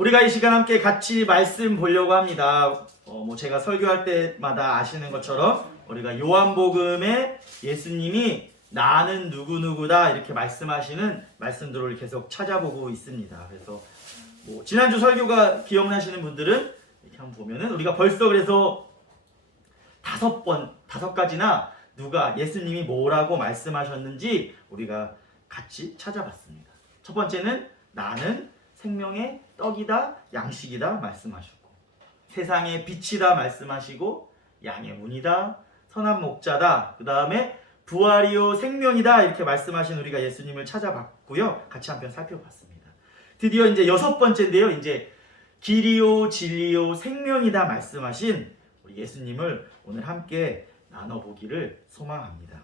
우리가 이 시간 함께 같이 말씀 보려고 합니다. 제가 설교할 때마다 아시는 것처럼 우리가 요한복음에 예수님이 나는 누구누구다 이렇게 말씀하시는 말씀들을 계속 찾아보고 있습니다. 그래서 지난주 설교가 기억나시는 분들은 이렇게 한번 보면은 우리가 벌써 그래서 다섯 가지나 누가 예수님이 뭐라고 말씀하셨는지 우리가 같이 찾아봤습니다. 첫 번째는 나는 생명의 떡이다, 양식이다 말씀하셨고, 세상의 빛이다 말씀하시고, 양의 문이다, 선한 목자다, 그 다음에 부활이요 생명이다 이렇게 말씀하신 우리가 예수님을 찾아봤고요. 같이 한편 살펴봤습니다. 드디어 이제 여섯 번째인데요. 이제 길이요 진리요 생명이다 말씀하신 우리 예수님을 오늘 함께 나눠보기를 소망합니다.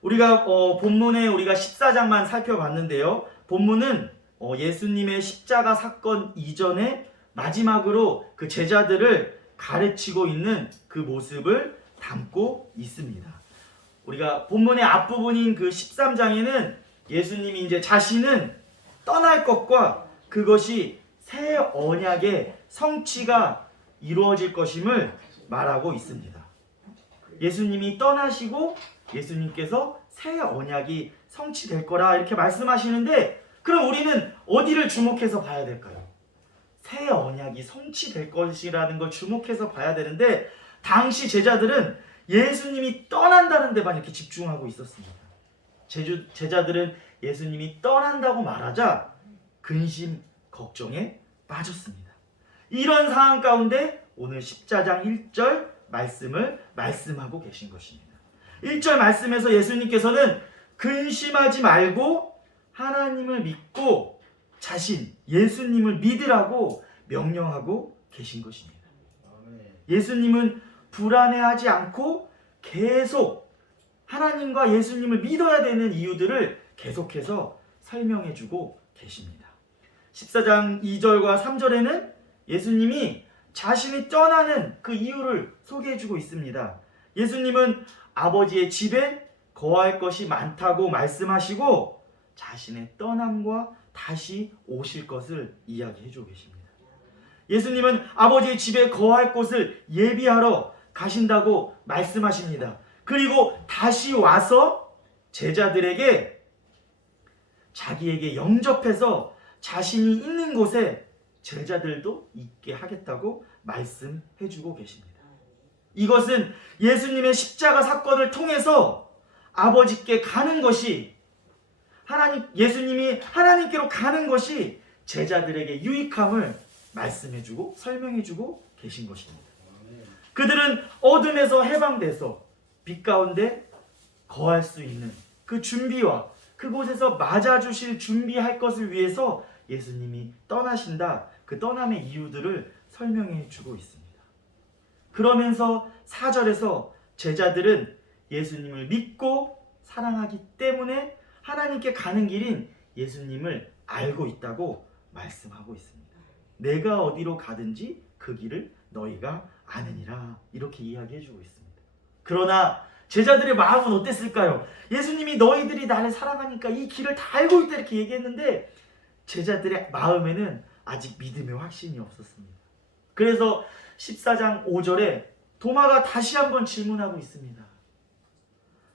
우리가 본문에 우리가 14장만 살펴봤는데요. 본문은 예수님의 십자가 사건 이전에 마지막으로 그 제자들을 가르치고 있는 그 모습을 담고 있습니다. 우리가 본문의 앞부분인 그 13장에는 예수님이 이제 자신은 떠날 것과 그것이 새 언약의 성취가 이루어질 것임을 말하고 있습니다. 예수님이 떠나시고 예수님께서 새 언약이 성취될 거라 이렇게 말씀하시는데, 그럼 우리는 어디를 주목해서 봐야 될까요? 새 언약이 성취될 것이라는 걸 주목해서 봐야 되는데, 당시 제자들은 예수님이 떠난다는 데만 이렇게 집중하고 있었습니다. 제자들은 예수님이 떠난다고 말하자 근심, 걱정에 빠졌습니다. 이런 상황 가운데 오늘 14장 1절 말씀을 말씀하고 계신 것입니다. 1절 말씀에서 예수님께서는 근심하지 말고 하나님을 믿고 예수님을 믿으라고 명령하고 계신 것입니다. 예수님은 불안해하지 않고 계속 하나님과 예수님을 믿어야 되는 이유들을 계속해서 설명해주고 계십니다. 14장 2절과 3절에는 예수님이 자신이 떠나는 그 이유를 소개해주고 있습니다. 예수님은 아버지의 집에 거할 것이 많다고 말씀하시고 자신의 떠남과 다시 오실 것을 이야기해주고 계십니다. 예수님은 아버지의 집에 거할 곳을 예비하러 가신다고 말씀하십니다. 그리고 다시 와서 제자들에게 자기에게 영접해서 자신이 있는 곳에 제자들도 있게 하겠다고 말씀해주고 계십니다. 이것은 예수님의 십자가 사건을 통해서 아버지께 가는 것이, 예수님이 하나님께로 가는 것이 제자들에게 유익함을 말씀해주고 설명해주고 계신 것입니다. 그들은 어둠에서 해방돼서 빛 가운데 거할 수 있는 그 준비와 그곳에서 맞아주실 준비할 것을 위해서 예수님이 떠나신다, 그 떠남의 이유들을 설명해주고 있습니다. 그러면서 4절에서 제자들은 예수님을 믿고 사랑하기 때문에 하나님께 가는 길인 예수님을 알고 있다고 말씀하고 있습니다. 내가 어디로 가든지 그 길을 너희가 아느니라 이렇게 이야기해주고 있습니다. 그러나 제자들의 마음은 어땠을까요? 예수님이 너희들이 나를 사랑하니까 이 길을 다 알고 있다 이렇게 얘기했는데 제자들의 마음에는 아직 믿음의 확신이 없었습니다. 그래서 14장 5절에 도마가 다시 한번 질문하고 있습니다.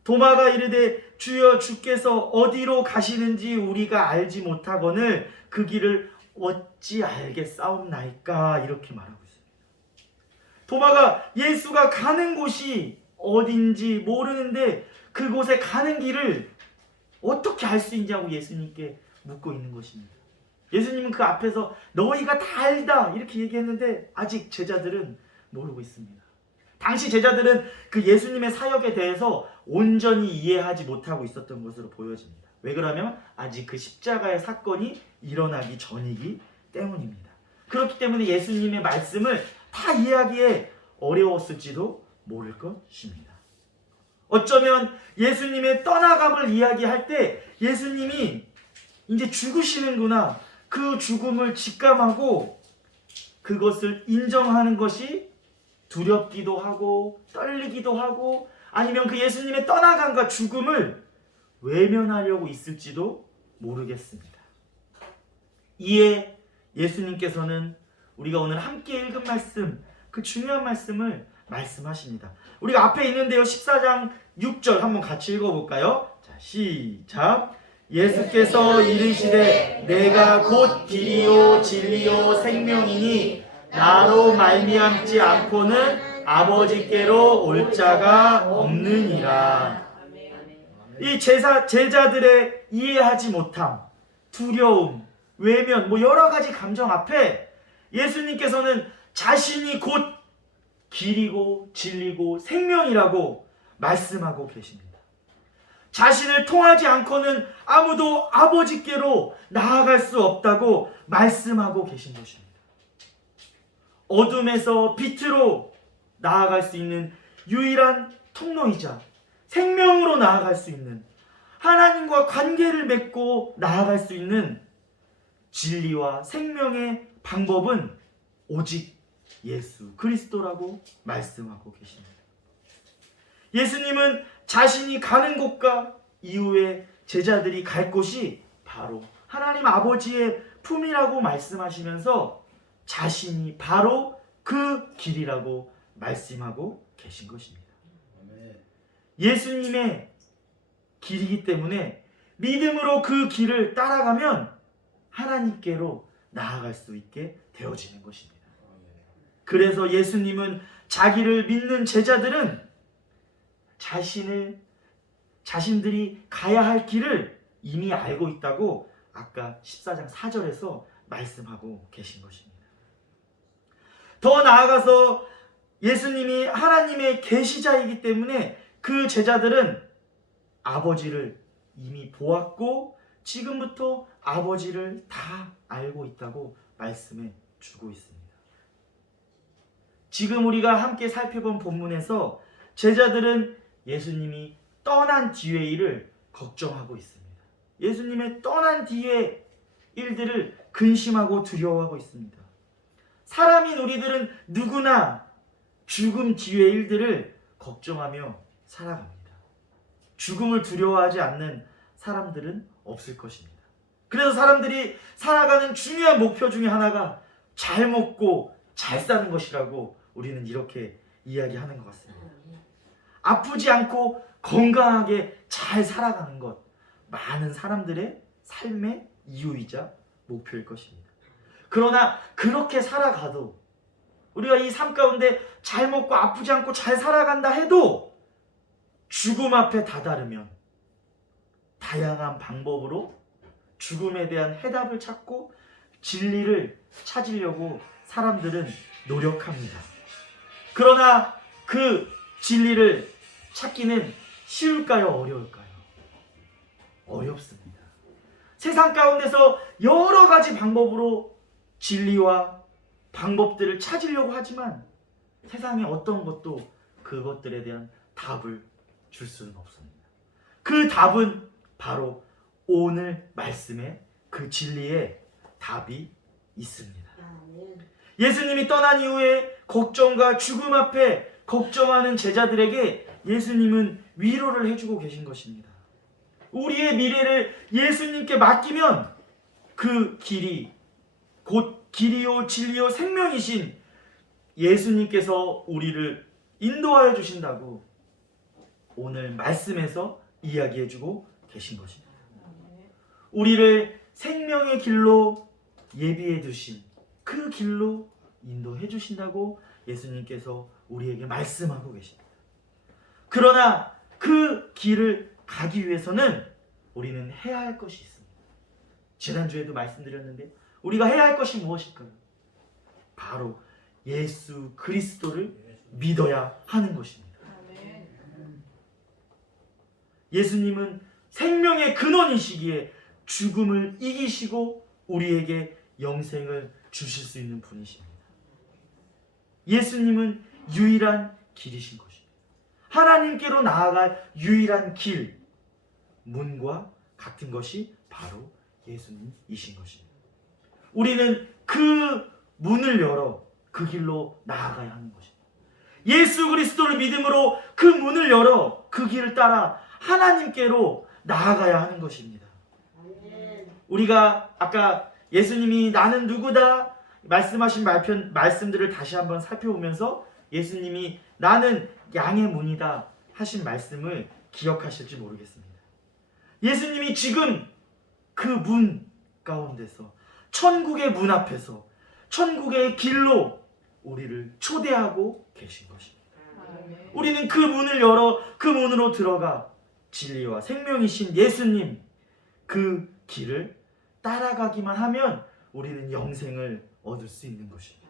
도마가 이르되 주여 주께서 어디로 가시는지 우리가 알지 못하거늘 그 길을 어찌 알겠사옵나이까 이렇게 말하고 있습니다. 도마가 예수가 가는 곳이 어딘지 모르는데 그곳에 가는 길을 어떻게 알 수 있냐고 예수님께 묻고 있는 것입니다. 예수님은 그 앞에서 너희가 다 알다 이렇게 얘기했는데 아직 제자들은 모르고 있습니다. 당시 제자들은 그 예수님의 사역에 대해서 온전히 이해하지 못하고 있었던 것으로 보여집니다. 왜 그러면 아직 그 십자가의 사건이 일어나기 전이기 때문입니다. 그렇기 때문에 예수님의 말씀을 다 이해하기에 어려웠을지도 모를 것입니다. 어쩌면 예수님의 떠나감을 이야기할 때 예수님이 이제 죽으시는구나, 그 죽음을 직감하고 그것을 인정하는 것이 두렵기도 하고 떨리기도 하고, 아니면 그 예수님의 떠나감과 죽음을 외면하려고 있을지도 모르겠습니다. 이에 예수님께서는 우리가 오늘 함께 읽은 말씀, 그 중요한 말씀을 말씀하십니다. 우리가 앞에 있는데요, 14장 6절 한번 같이 읽어볼까요? 자, 시작. 예수께서 이르시되 내가 곧 길이요 진리요 생명이니 나로 말미암지 않고는 아버지께로 올 자가 없느니라. 이 제자들의 이해하지 못함, 두려움, 외면, 여러 가지 감정 앞에 예수님께서는 자신이 곧 길이고 진리고 생명이라고 말씀하고 계십니다. 자신을 통하지 않고는 아무도 아버지께로 나아갈 수 없다고 말씀하고 계신 것입니다. 어둠에서 빛으로 나아갈 수 있는 유일한 통로이자 생명으로 나아갈 수 있는, 하나님과 관계를 맺고 나아갈 수 있는 진리와 생명의 방법은 오직 예수 그리스도라고 말씀하고 계십니다. 예수님은 자신이 가는 곳과 이후에 제자들이 갈 곳이 바로 하나님 아버지의 품이라고 말씀하시면서 자신이 바로 그 길이라고 말씀하고 계신 것입니다. 예수님의 길이기 때문에 믿음으로 그 길을 따라가면 하나님께로 나아갈 수 있게 되어지는 것입니다. 그래서 예수님은 자기를 믿는 제자들은 자신들이 가야 할 길을 이미 알고 있다고 아까 14장 4절에서 말씀하고 계신 것입니다. 더 나아가서 예수님이 하나님의 계시자이기 때문에 그 제자들은 아버지를 이미 보았고 지금부터 아버지를 다 알고 있다고 말씀해 주고 있습니다. 지금 우리가 함께 살펴본 본문에서 제자들은 예수님이 떠난 뒤의 일을 걱정하고 있습니다. 예수님의 떠난 뒤의 일들을 근심하고 두려워하고 있습니다. 사람인 우리들은 누구나 죽음 뒤의 일들을 걱정하며 살아갑니다. 죽음을 두려워하지 않는 사람들은 없을 것입니다. 그래서 사람들이 살아가는 중요한 목표 중에 하나가 잘 먹고 잘 사는 것이라고 우리는 이렇게 이야기하는 것 같습니다. 아프지 않고 건강하게 잘 살아가는 것, 많은 사람들의 삶의 이유이자 목표일 것입니다. 그러나 그렇게 살아가도 우리가 이 삶 가운데 잘 먹고 아프지 않고 잘 살아간다 해도 죽음 앞에 다다르면 다양한 방법으로 죽음에 대한 해답을 찾고 진리를 찾으려고 사람들은 노력합니다. 그러나 그 진리를 찾기는 쉬울까요? 어려울까요? 어렵습니다. 세상 가운데서 여러 가지 방법으로 진리와 방법들을 찾으려고 하지만 세상에 어떤 것도 그것들에 대한 답을 줄 수는 없습니다. 그 답은 바로 오늘 말씀에 그 진리의 답이 있습니다. 예수님이 떠난 이후에 걱정과 죽음 앞에 걱정하는 제자들에게 예수님은 위로를 해주고 계신 것입니다. 우리의 미래를 예수님께 맡기면 그 길이 곧 길이요 진리요 생명이신 예수님께서 우리를 인도하여 주신다고 오늘 말씀에서 이야기해주고 계신 것입니다. 우리를 생명의 길로 예비해 두신 그 길로 인도해 주신다고 예수님께서 우리에게 말씀하고 계십니다. 그러나 그 길을 가기 위해서는 우리는 해야 할 것이 있습니다. 지난주에도 말씀드렸는데 우리가 해야 할 것이 무엇일까요? 바로 예수 그리스도를 믿어야 하는 것입니다. 예수님은 생명의 근원이시기에 죽음을 이기시고 우리에게 영생을 주실 수 있는 분이십니다. 예수님은 유일한 길이신 것입니다. 하나님께로 나아갈 유일한 길, 문과 같은 것이 바로 예수님이신 것입니다. 우리는 그 문을 열어 그 길로 나아가야 하는 것입니다. 예수 그리스도를 믿음으로 그 문을 열어 그 길을 따라 하나님께로 나아가야 하는 것입니다. 우리가 아까 예수님이 나는 누구다 말씀하신 말씀들을 다시 한번 살펴보면서 예수님이 나는 양의 문이다 하신 말씀을 기억하실지 모르겠습니다. 예수님이 지금 그 문 가운데서 천국의 문 앞에서 천국의 길로 우리를 초대하고 계신 것입니다. 우리는 그 문을 열어 그 문으로 들어가 진리와 생명이신 예수님 그 길을 따라가기만 하면 우리는 영생을 얻을 수 있는 것입니다.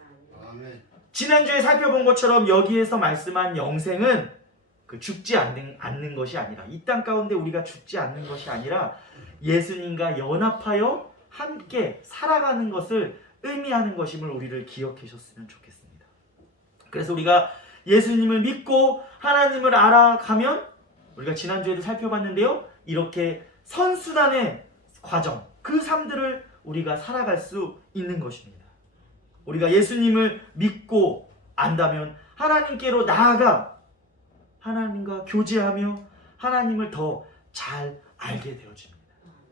지난주에 살펴본 것처럼 여기에서 말씀한 영생은 그 죽지 않는 것이 아니라 이 땅 가운데 우리가 죽지 않는 것이 아니라 예수님과 연합하여 함께 살아가는 것을 의미하는 것임을 우리를 기억하셨으면 좋겠습니다. 그래서 우리가 예수님을 믿고 하나님을 알아가면 우리가 지난주에도 살펴봤는데요. 이렇게 선순환의 과정, 그 삶들을 우리가 살아갈 수 있는 것입니다. 우리가 예수님을 믿고 안다면 하나님께로 나아가 하나님과 교제하며 하나님을 더 잘 알게 되어집니다.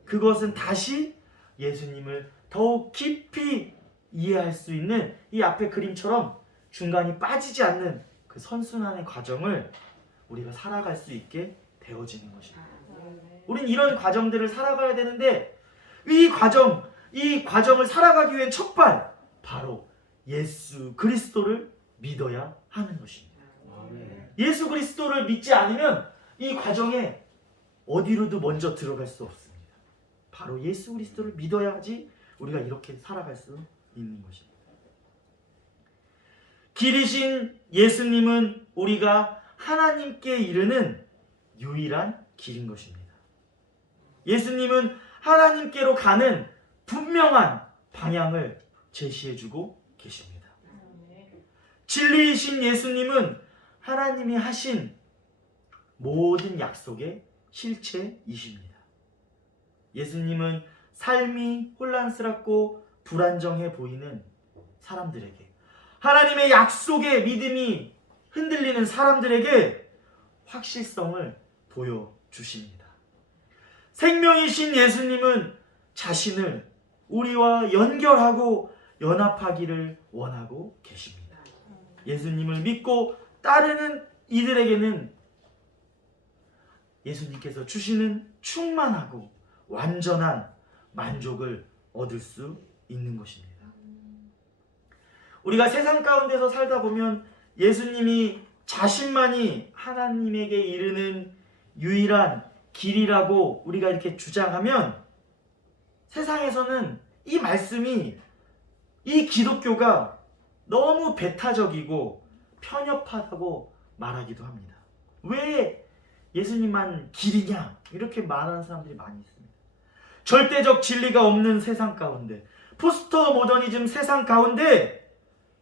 그것은 다시 예수님을 더욱 깊이 이해할 수 있는 이 앞의 그림처럼 중간이 빠지지 않는 그 선순환의 과정을 우리가 살아갈 수 있게 되어지는 것입니다. 우린 이런 과정들을 살아가야 되는데 이 과정을 살아가기 위한 첫발 바로 예수 그리스도를 믿어야 하는 것입니다. 예수 그리스도를 믿지 않으면 이 과정에 어디로도 먼저 들어갈 수 없습니다. 바로 예수 그리스도를 믿어야지 우리가 이렇게 살아갈 수 있는 것입니다. 길이신 예수님은 우리가 하나님께 이르는 유일한 길인 것입니다. 예수님은 하나님께로 가는 분명한 방향을 제시해주고 계십니다. 진리이신 예수님은 하나님이 하신 모든 약속의 실체이십니다. 예수님은 삶이 혼란스럽고 불안정해 보이는 사람들에게, 하나님의 약속의 믿음이 흔들리는 사람들에게 확실성을 보여주십니다. 생명이신 예수님은 자신을 우리와 연결하고 연합하기를 원하고 계십니다. 예수님을 믿고 따르는 이들에게는 예수님께서 주시는 충만하고 완전한 만족을 얻을 수 있는 것입니다. 우리가 세상 가운데서 살다 보면 예수님이 자신만이 하나님에게 이르는 유일한 길이라고 우리가 이렇게 주장하면 세상에서는 이 말씀이, 이 기독교가 너무 배타적이고 편협하다고 말하기도 합니다. 왜 예수님만 길이냐? 이렇게 말하는 사람들이 많이 있습니다. 절대적 진리가 없는 세상 가운데, 포스터 모더니즘 세상 가운데,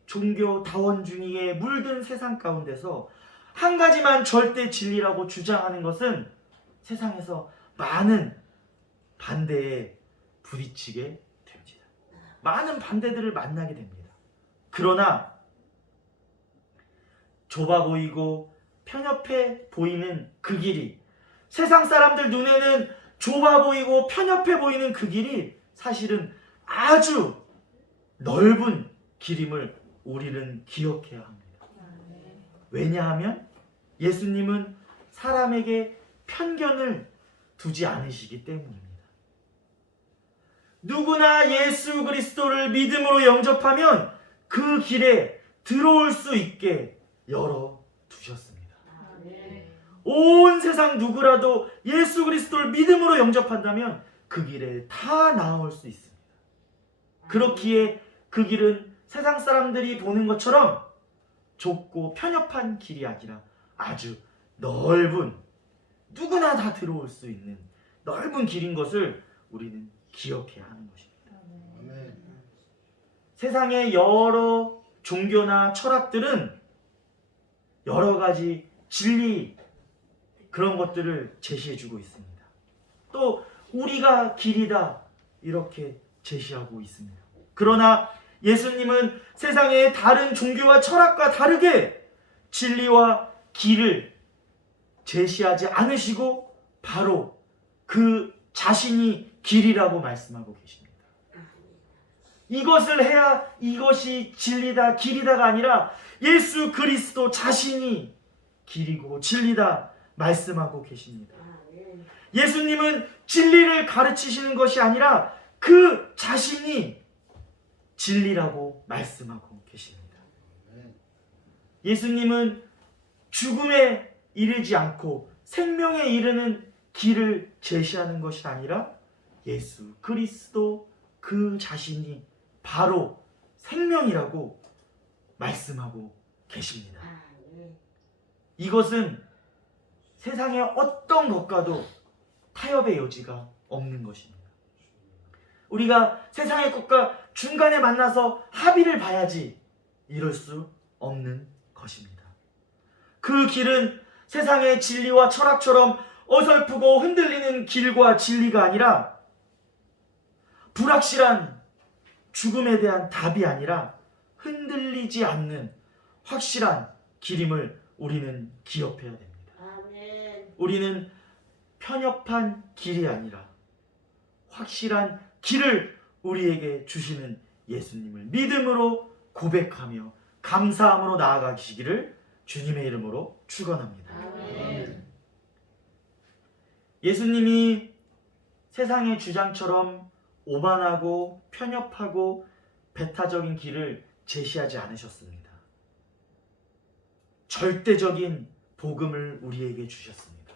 종교 다원주의에 물든 세상 가운데서 한 가지만 절대 진리라고 주장하는 것은 세상에서 많은 반대에 부딪히게 됩니다. 많은 반대들을 만나게 됩니다. 그러나 좁아 보이고 편협해 보이는 그 길이, 세상 사람들 눈에는 좁아 보이고 편협해 보이는 그 길이 사실은 아주 넓은 길임을 우리는 기억해야 합니다. 왜냐하면 예수님은 사람에게 편견을 두지 않으시기 때문입니다. 누구나 예수 그리스도를 믿음으로 영접하면 그 길에 들어올 수 있게 열어두셨습니다. 온 세상 누구라도 예수 그리스도를 믿음으로 영접한다면 그 길에 다 나올 수 있습니다. 그렇기에 그 길은 세상 사람들이 보는 것처럼 좁고 편협한 길이 아니라 아주 넓은, 누구나 다 들어올 수 있는 넓은 길인 것을 우리는 기억해야 하는 것입니다. 세상의 여러 종교나 철학들은 여러 가지 진리, 그런 것들을 제시해주고 있습니다. 또 우리가 길이다 이렇게 제시하고 있습니다. 그러나 예수님은 세상의 다른 종교와 철학과 다르게 진리와 길을 제시하지 않으시고 바로 그 자신이 길이라고 말씀하고 계십니다. 이것을 해야 이것이 진리다, 길이다가 아니라 예수 그리스도 자신이 길이고 진리다 말씀하고 계십니다. 예수님은 진리를 가르치시는 것이 아니라 그 자신이 진리라고 말씀하고 계십니다. 예수님은 죽음에 이르지 않고 생명에 이르는 길을 제시하는 것이 아니라 예수 그리스도 그 자신이 바로 생명이라고 말씀하고 계십니다. 이것은 세상의 어떤 것과도 타협의 여지가 없는 것입니다. 우리가 세상의 것과 중간에 만나서 합의를 봐야지 이럴 수 없는 것입니다. 그 길은 세상의 진리와 철학처럼 어설프고 흔들리는 길과 진리가 아니라 불확실한 죽음에 대한 답이 아니라 흔들리지 않는 확실한 길임을 우리는 기억해야 됩니다. 우리는 편협한 길이 아니라 확실한 길을 우리에게 주시는 예수님을 믿음으로 고백하며 감사함으로 나아가시기를 주님의 이름으로 축원합니다. 예수님이 세상의 주장처럼 오만하고 편협하고 배타적인 길을 제시하지 않으셨습니다. 절대적인 복음을 우리에게 주셨습니다.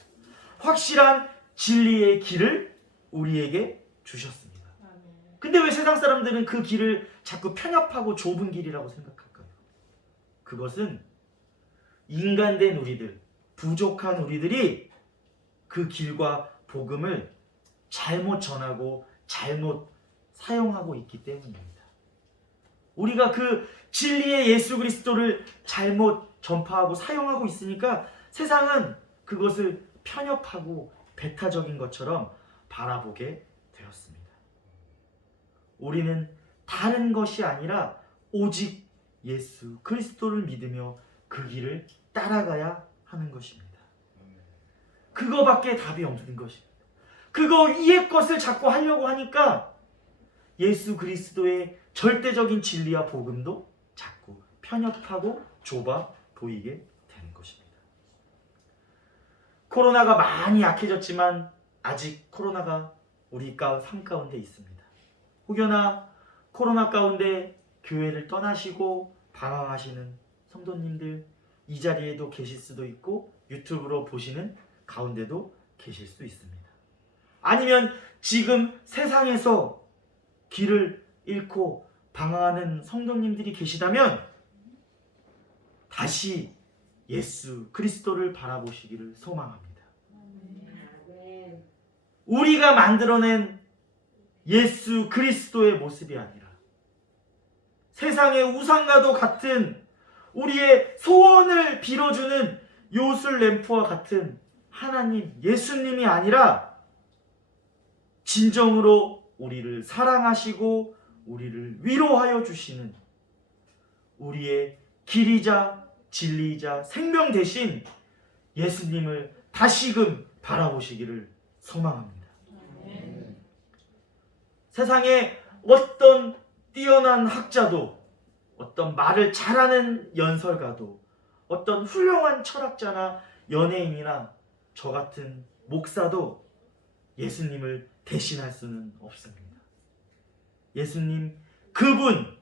확실한 진리의 길을 우리에게 주셨습니다. 근데 왜 세상 사람들은 그 길을 자꾸 편협하고 좁은 길이라고 생각할까요? 그것은 인간된 우리들, 부족한 우리들이 그 길과 복음을 잘못 전하고 잘못 사용하고 있기 때문입니다. 우리가 그 진리의 예수 그리스도를 잘못 전파하고 사용하고 있으니까 세상은 그것을 편협하고 배타적인 것처럼 바라보게 되었습니다. 우리는 다른 것이 아니라 오직 예수 그리스도를 믿으며 그 길을 따라가야 하는 것입니다. 그거밖에 답이 없는 것입니다. 그거 위의 것을 자꾸 하려고 하니까 예수 그리스도의 절대적인 진리와 복음도 자꾸 편협하고 좁아 보이게 되는 것입니다. 코로나가 많이 약해졌지만 아직 코로나가 우리 삶 가운데 있습니다. 혹여나 코로나 가운데 교회를 떠나시고 방황하시는 성도님들 이 자리에도 계실 수도 있고 유튜브로 보시는 가운데도 계실 수 있습니다. 아니면 지금 세상에서 길을 잃고 방황하는 성도님들이 계시다면 다시 예수 그리스도를 바라보시기를 소망합니다. 우리가 만들어낸 예수 그리스도의 모습이 아니라 세상의 우상과도 같은 우리의 소원을 빌어주는 요술 램프와 같은 하나님 예수님이 아니라 진정으로 우리를 사랑하시고 우리를 위로하여 주시는 우리의 길이자 진리이자 생명 되신 예수님을 다시금 바라보시기를 소망합니다. 세상에 어떤 뛰어난 학자도 어떤 말을 잘하는 연설가도 어떤 훌륭한 철학자나 연예인이나 저 같은 목사도 예수님을 대신할 수는 없습니다. 예수님 그분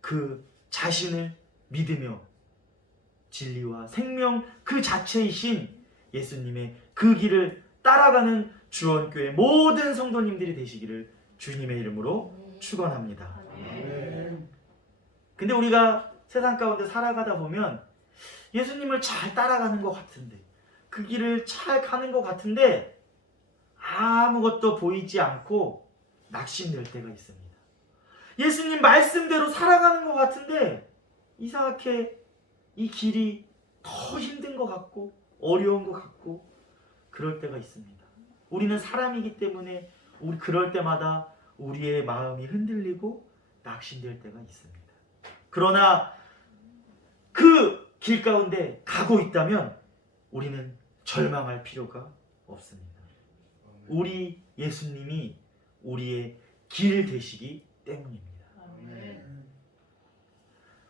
그 자신을 믿으며 진리와 생명 그 자체이신 예수님의 그 길을 따라가는 주원교회 모든 성도님들이 되시기를 주님의 이름으로 축원합니다. 근데 우리가 세상 가운데 살아가다 보면 예수님을 잘 따라가는 것 같은데 그 길을 잘 가는 것 같은데 아무것도 보이지 않고 낙심될 때가 있습니다. 예수님 말씀대로 살아가는 것 같은데 이상하게 이 길이 더 힘든 것 같고 어려운 것 같고 그럴 때가 있습니다. 우리는 사람이기 때문에 우리 그럴 때마다 우리의 마음이 흔들리고 낙심될 때가 있습니다. 그러나 그 길 가운데 가고 있다면 우리는 절망할 필요가 없습니다. 우리 예수님이 우리의 길 되시기 때문입니다.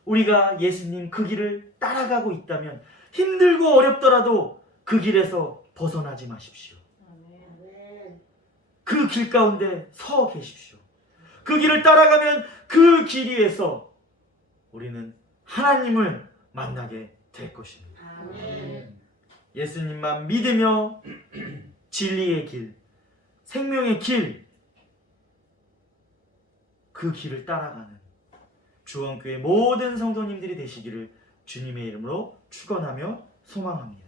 우리가 예수님 그 길을 따라가고 있다면 힘들고 어렵더라도 그 길에서 벗어나지 마십시오. 그 길 가운데 서 계십시오. 그 길을 따라가면 그 길 위에서 우리는 하나님을 만나게 될 것입니다. 예수님만 믿으며 진리의 길, 생명의 길, 그 길을 따라가는 주원교회 모든 성도님들이 되시기를 주님의 이름으로 축원하며 소망합니다.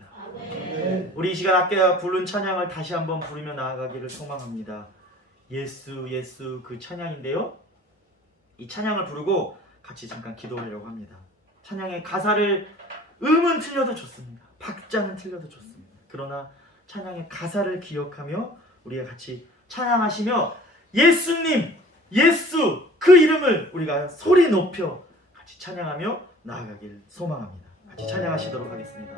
우리 이 시간 아까 부른 찬양을 다시 한번 부르며 나아가기를 소망합니다. 예수 예수 그 찬양인데요, 이 찬양을 부르고 같이 잠깐 기도하려고 합니다. 찬양의 가사를 음은 틀려도 좋습니다. 박자는 틀려도 좋습니다. 그러나 찬양의 가사를 기억하며 우리가 같이 찬양하시며 예수님, 예수 그 이름을 우리가 소리 높여 같이 찬양하며 나아가길 소망합니다. 같이 찬양하시도록 하겠습니다.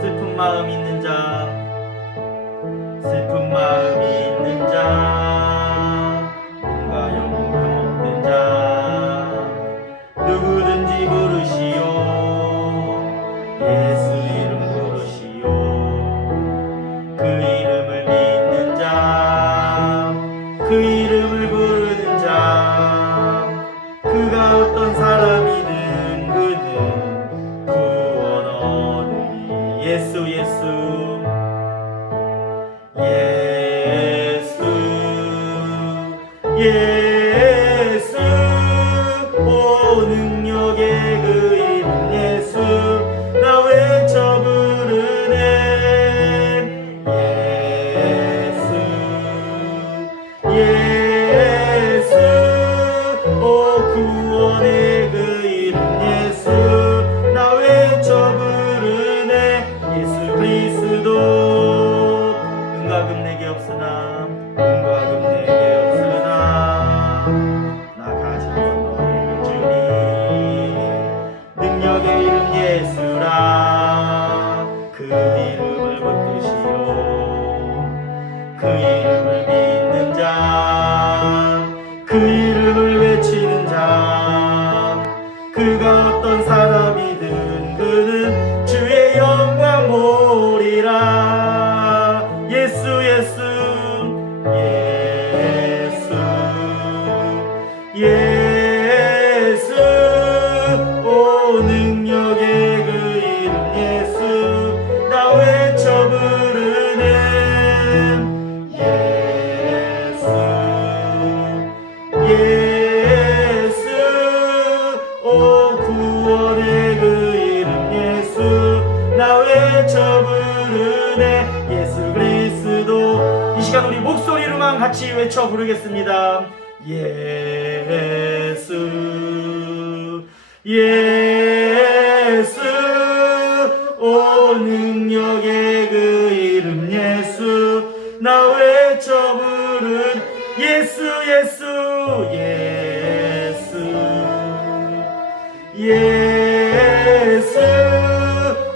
슬픈 마음 있는 자, 슬픈 마음 있는 자, 뭔가 영혼 없는 자, 누구든지 부르시오. 예수 이름 부르시오. 그 이름을 믿는 자, 그 이름을 부르는 자, 그가 어떤 사람이든 그는 구원 얻으리. 예수 예수 예수 예수 오 능력의 그 이름 예수 나 외쳐 부르네. 예수 예수 오 구원의 그 이름 예수 나 외쳐 부르네. 예수 그리스도 은과 금 내게 없으나 은과 금 내게 없으나 나 가진 것 너에게 주니 능력의 이름 예수라. 그 이름을 붙드시오. 그 이름을 믿는 자, 그 이름을 외치는 자, 그가 어떤 사람이든 그는 주의 영광 보리라. 예수 예수 예수 예수 오 능력의 그 이름 예수 나 외쳐 부르네. 예수 예수 오 구원의 그 이름 예수 나 외쳐 부르네. 예수 그리스도 이 시간 우리 목소리로만 같이 외쳐 부르겠습니다. 예수 예수 오 능력의 그 이름 예수 나 외쳐 부른 예수 예수 예수 예수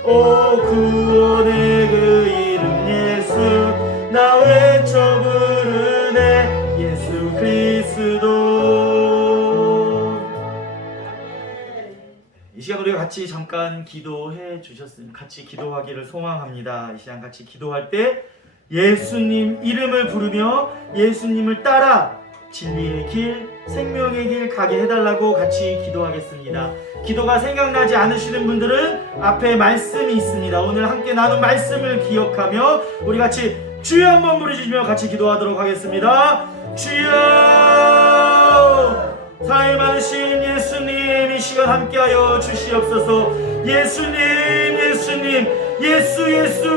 오 구원의 그 이름 예수 나 외쳐 부르네. 예수 그리스도. 이 시간 우리가 같이 잠깐 기도해 주셨으면 같이 기도하기를 소망합니다. 이 시간 같이 기도할 때 예수님 이름을 부르며 예수님을 따라 진리의 길, 생명의 길 가게 해달라고 같이 기도하겠습니다. 기도가 생각나지 않으시는 분들은 앞에 말씀이 있습니다. 오늘 함께 나눈 말씀을 기억하며 우리 같이 주여 한번 부르짖으며 같이 기도하도록 하겠습니다. 주여! 사랑이 많으신 예수님, 이 시간 함께하여 주시옵소서. 예수님, 예수님, 예수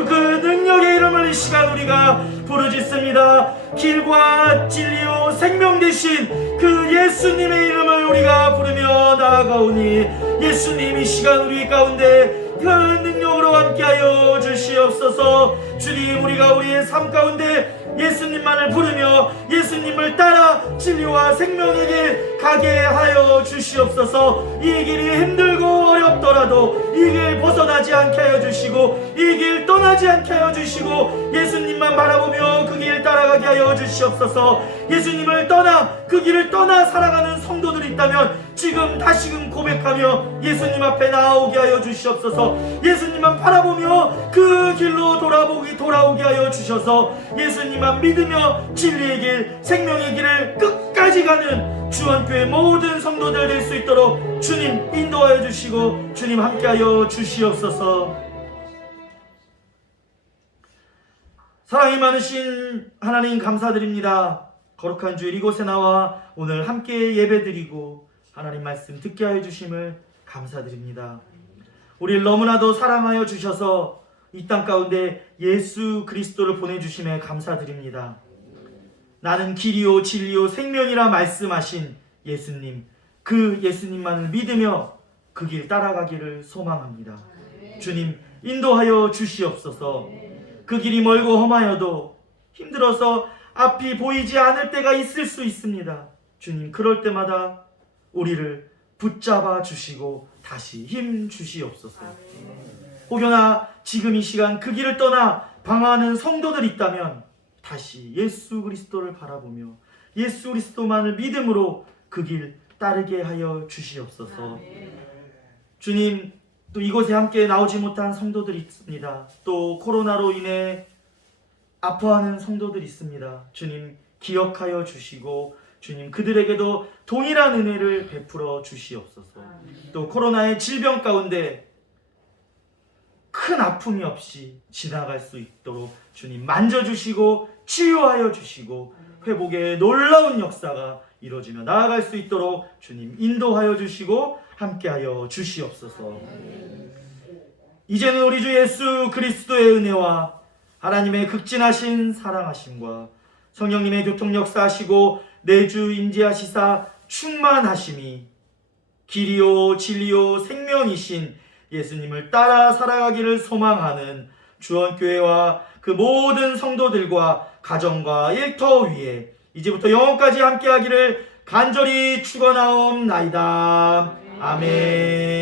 그 능력의 이름을 이 시간 우리가 부르짖습니다. 길과 진리요 생명 되신 그 예수님의 이름을 우리가 부르며 나아가오니 예수님 이 시간 우리 가운데 그 능력으로 함께하여 주시옵소서. 주님, 우리가 우리의 삶 가운데 예수님만을 부르며 예수님을 따라 진리와 생명의 길 가게 하여 주시옵소서. 이 길이 힘들고 어렵더라도 이 길 벗어나지 않게 하여 주시고 이 길 떠나지 않게 하여 주시고 예수님만 바라보며 그 길 따라가게 하여 주시옵소서. 예수님을 떠나 그 길을 떠나 살아가는 성도들이 있다면 지금 다시금 고백하며 예수님 앞에 나오게 하여 주시옵소서. 예수님만 바라보며 그 길로 돌아오게 하여 주셔서 예수님만 믿으며 진리의 길 생명의 길을 끝까지 가는 주원교회 모든 성도들 될 수 있도록 주님 인도하여 주시고 주님 함께하여 주시옵소서. 사랑이 많으신 하나님 감사드립니다. 거룩한 주일 이곳에 나와 오늘 함께 예배드리고 하나님 말씀 듣게 하여 주심을 감사드립니다. 우리를 너무나도 사랑하여 주셔서 이 땅 가운데 예수 그리스도를 보내주심에 감사드립니다. 나는 길이요 진리요 생명이라 말씀하신 예수님, 그 예수님만을 믿으며 그 길 따라가기를 소망합니다. 주님 인도하여 주시옵소서. 그 길이 멀고 험하여도 힘들어서 앞이 보이지 않을 때가 있을 수 있습니다. 주님 그럴 때마다 우리를 붙잡아 주시고 다시 힘 주시옵소서. 혹여나 지금 이 시간 그 길을 떠나 방황하는 성도들 있다면 다시 예수 그리스도를 바라보며 예수 그리스도만을 믿음으로 그 길 따르게 하여 주시옵소서. 주님 또 이곳에 함께 나오지 못한 성도들이 있습니다. 또 코로나로 인해 아파하는 성도들이 있습니다. 주님 기억하여 주시고 주님 그들에게도 동일한 은혜를 베풀어 주시옵소서. 또 코로나의 질병 가운데 큰 아픔이 없이 지나갈 수 있도록 주님 만져주시고 치유하여 주시고 회복의 놀라운 역사가 이루어지며 나아갈 수 있도록 주님 인도하여 주시고 함께하여 주시옵소서. 이제는 우리 주 예수 그리스도의 은혜와 하나님의 극진하신 사랑하심과 성령님의 교통 역사하시고 내주 임재하시사 충만하심이 길이요 진리요 생명이신 예수님을 따라 살아가기를 소망하는 주원교회와 그 모든 성도들과 가정과 일터 위에 이제부터 영원까지 함께하기를 간절히 축원하옵나이다. 아멘.